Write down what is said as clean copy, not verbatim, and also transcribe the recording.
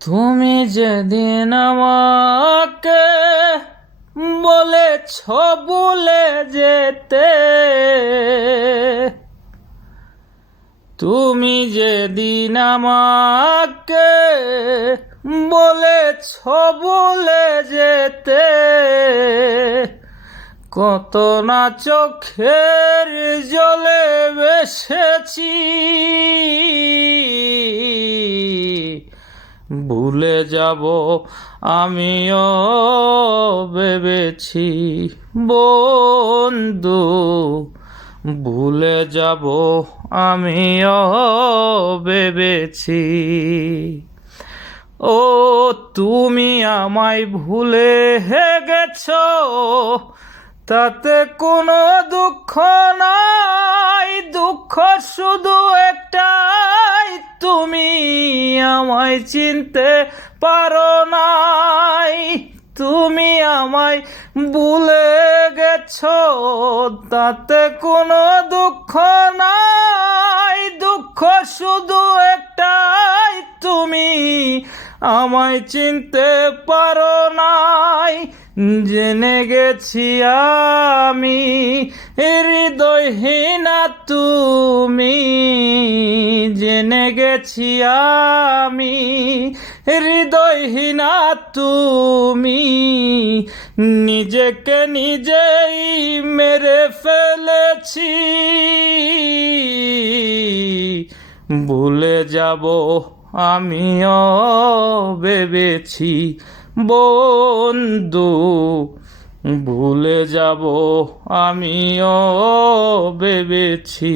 তুমি যেদিন আমাকে বলেছ ভুলে যেতে, তুমি যেদিন আমাকে বলেছ ভুলে যেতে, কত না চোখের জলে বেসেছি, ভুলে যাব আমিও ভেবেছি বন্ধু, ভুলে যাব আমিও ভেবেছি। ও তুমি আমায় ভুলে গেছো, তাতে কোনো দুঃখ নাই, দুঃখ শুধু একটাই, তুমি আমায় চিনতে পারো নাই। তুমি আমায় ভুলে গেছো, তাতে কোনো দুঃখ নাই, দুঃখ শুধু একটাই, তুমি আমায় চিনতে পারো নাই। জেনে গেছি আমি হৃদয়হীনা তুমি, জেনে গেছি আমি হৃদয়হীনা তুমি, নিজেকে নিজেই মেরে ফেলেছি, ভুলে যাব আমিও ভেবেছি বন্ধু, ভুলে যাব আমিও ভেবেছি।